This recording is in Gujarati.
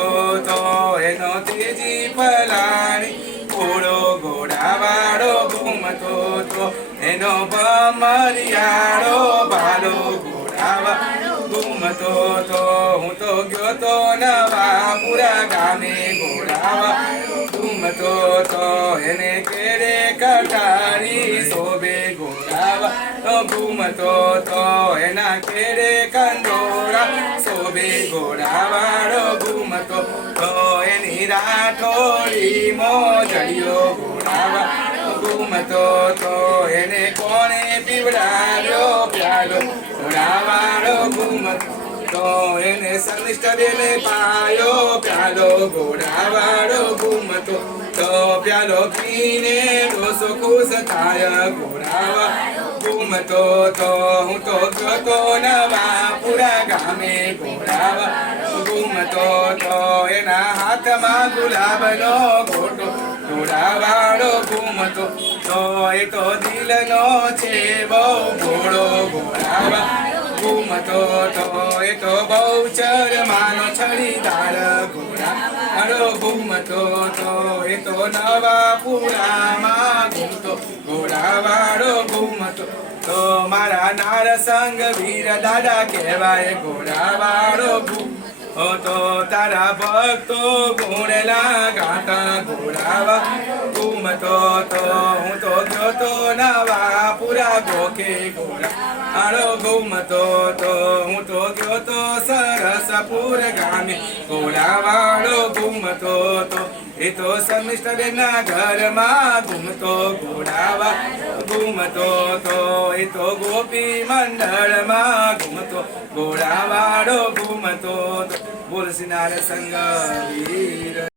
ઘૂમતો તો એનો તેજી પલાણી ઘોડો ઘોડાવાળો ઘૂમતો તો એનો ભમરિયાળો ભાલો ઘોડાવાળો ઘૂમતો તો. હું તો ગયો તો નવાપુરા ગામે ઘોડાવા ઘૂમતો તો. એને કેરે કટારી શોભે ઘોડાવા ઘૂમતો તો. એના કેરે કંદોરા શોભે ઘોડાવાળો ઘૂમતો તો એની રાઠોડી મોજડિયો ગુણાવા. ઘૂમતો તો એને કોણે પીવડાવ્યો? પ્યાલો ઘોડાવાળો ઘૂમતો તો એને સંનિષ્ઠ બેને પાયો. પ્યાલો ઘોડાવાળો ઘૂમતો તો પ્યાલો પીને ડોસો ખુશ થાય ઘોડાવા ઘૂમતો તો હું તો ગતો નવા પૂરા ગામે ઘોડાવા ઘૂમતો તો એના હાથમાં ગુલાબનો ઘોટો, ઘોડાવાળો ઘૂમતો. તો એ તો દિલનો છે બહુ ઘોડો ઘોડાવા ઘૂમતો. તો એ તો બહુ ચરમાનો છડીદાર ઘોડા મારો ઘૂમતો. તો એ તો નવા પુરામાં ઘૂમતો, ઘોડાવાળો ઘૂમતો. તો મારા નાર સંગ વીર દાદા કહેવાય, ઘોડાવાળો ઘૂમ ઓ તો તારા ભક્તો ગુણેલા ગાતા ઘોડાવા ઘૂમતો તો હું તો ગયો તો નવા. પુરા ગોકે ઘોડા આળો ઘૂમતો તો હું તો ગયો તો સરસપુર ગામે. ઘોડાવાળો ઘૂમતો તો એ તો સમિષ્ઠના ઘરમાં ઘૂમતો ઘોડાવા ઘૂમતો તો એ તો ગોપી મંડળમાં ઘૂમતો ઘોડાવાળો ઘૂમતો તો మురిసిన సంగ వీర